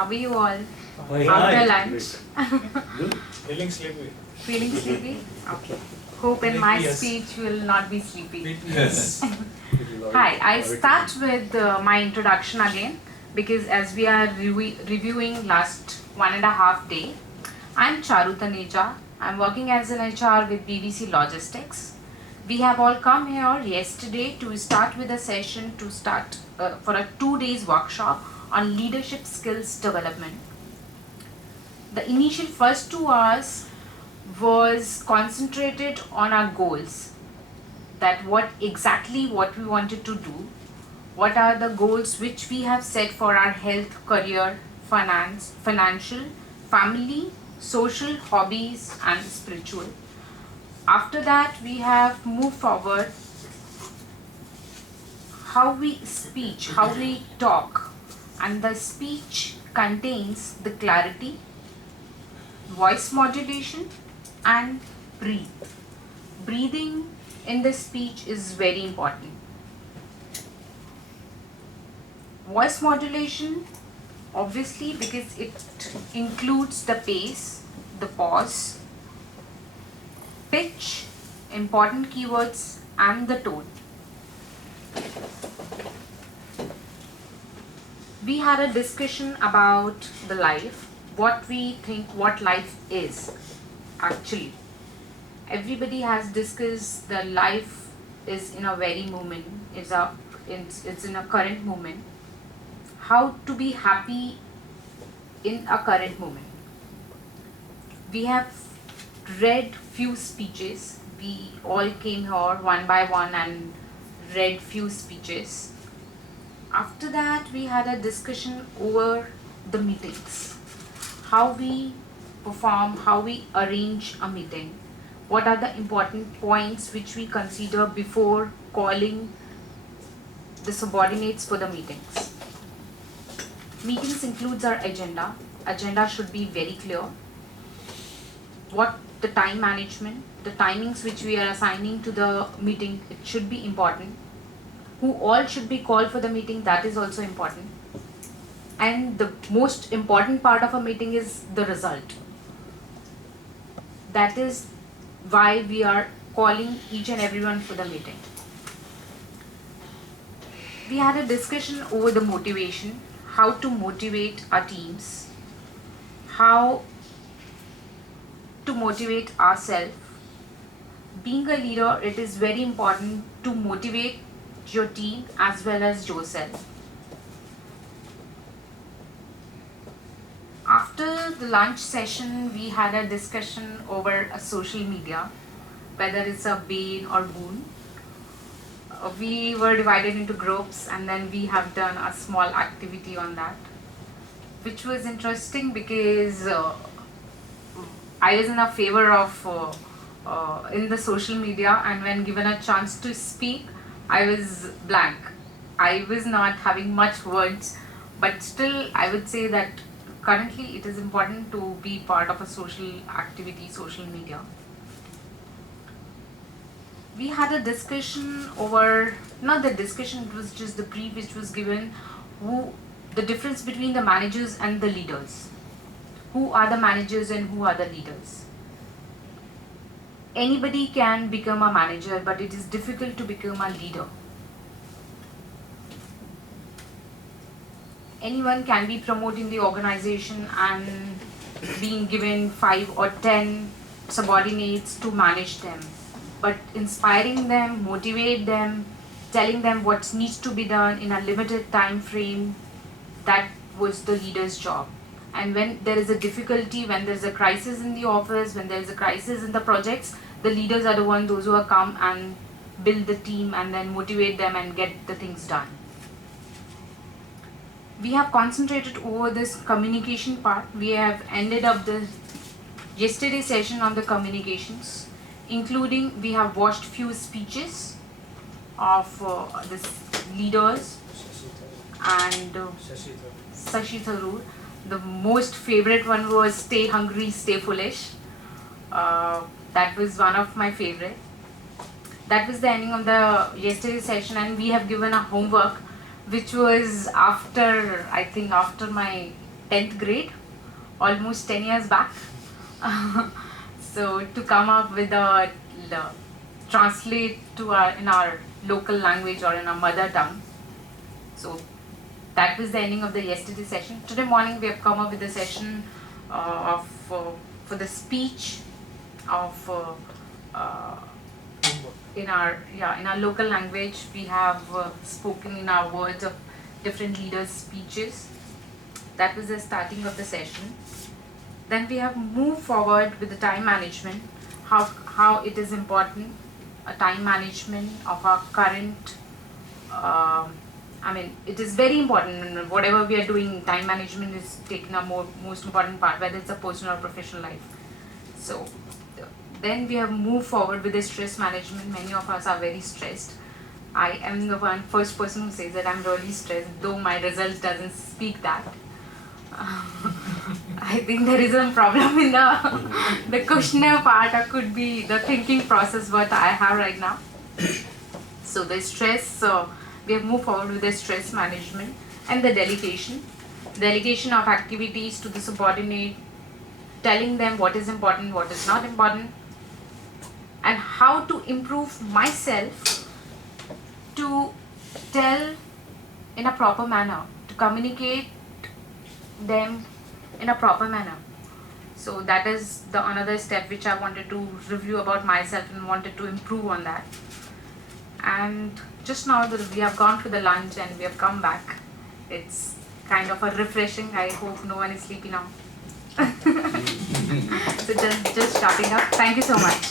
How are you all? Hi. After lunch? Good. Feeling sleepy. Feeling sleepy? Okay. Hope in my Yes. speech will not be sleepy. Yes. Hi, I start with my introduction again because as we are reviewing last 1.5 day, I'm Charu Taneja. I'm working as an HR with BBC Logistics. We have all come here yesterday to start with a session to start for a 2 days workshop on leadership skills development. The initial first 2 hours was concentrated on our goals, that what we wanted to do, what are the goals which we have set for our health, career, financial, family, social, hobbies and spiritual. After that we have moved forward how we speech, how we talk, and the speech contains the clarity, voice modulation and breathe. Breathing in the speech is very important. Voice modulation, obviously, because it includes the pace, the pause, pitch, important keywords and the tone. We had a discussion about the life, what we think what life is actually. Everybody has discussed that life is in a very moment, it's in a current moment. How to be happy in a current moment. We have read few speeches. We all came here one by one and read few speeches. After that we had a discussion over the meetings. How we perform, how we arrange a meeting. What are the important points which we consider before calling the subordinates for the meetings. Meetings includes our agenda. Agenda should be very clear. What the time management, the timings which we are assigning to the meeting, it should be important. Who all should be called for the meeting, that is also important. And the most important part of a meeting is the result. That is why we are calling each and everyone for the meeting. We had a discussion over the motivation, how to motivate our teams, how to motivate ourselves. Being a leader, it is very important to motivate your team as well as yourself. After the lunch session, we had a discussion over a social media, whether it's a bane or boon. We were divided into groups and then we have done a small activity on that, which was interesting because I was in a favor of in the social media, and when given a chance to speak, I was blank. I was not having much words, but still I would say that currently it is important to be part of a social activity, social media. We had a discussion over, not the discussion, it was just the brief which was given, the difference between the managers and the leaders. Who are the managers and who are the leaders? Anybody can become a manager, but it is difficult to become a leader. Anyone can be promoted in the organization and being given 5 or 10 subordinates to manage them. But inspiring them, motivate them, telling them what needs to be done in a limited time frame, that was the leader's job. And when there is a difficulty, when there is a crisis in the office, when there is a crisis in the projects, the leaders are the ones, those who are come and build the team and then motivate them and get the things done. We have concentrated over this communication part. We have ended up the yesterday session on the communications, including we have watched few speeches of the leaders and Shashi Tharoor. The most favorite one was stay hungry, stay foolish. That was one of my favorite. That was the ending of the yesterday session, and we have given a homework which was after, I think after my 10th grade, almost 10 years back. So to come up with translate to in our local language or in our mother tongue. So that was the ending of the yesterday session. Today morning we have come up with a session for the speech of in our local language. We have spoken in our words of different leaders' speeches. That was the starting of the session. Then we have moved forward with the time management, how it is important, a time management of our current. It is very important. Whatever we are doing, time management is taking a most important part, whether it's a personal or professional life. So then we have moved forward with the stress management. Many of us are very stressed. I am the first person who says that I'm really stressed, though my results doesn't speak that. I think there is a problem in the questionnaire part, or could be the thinking process what I have right now. So the stress, we have moved forward with the stress management and the delegation of activities to the subordinate, telling them what is important, what is not important, and how to improve myself to tell in a proper manner, to communicate them in a proper manner. So that is the another step which I wanted to review about myself and wanted to improve on that. And just now we have gone for the lunch and we have come back. It's kind of a refreshing. I hope no one is sleepy now. So just wrapping up. Thank you so much.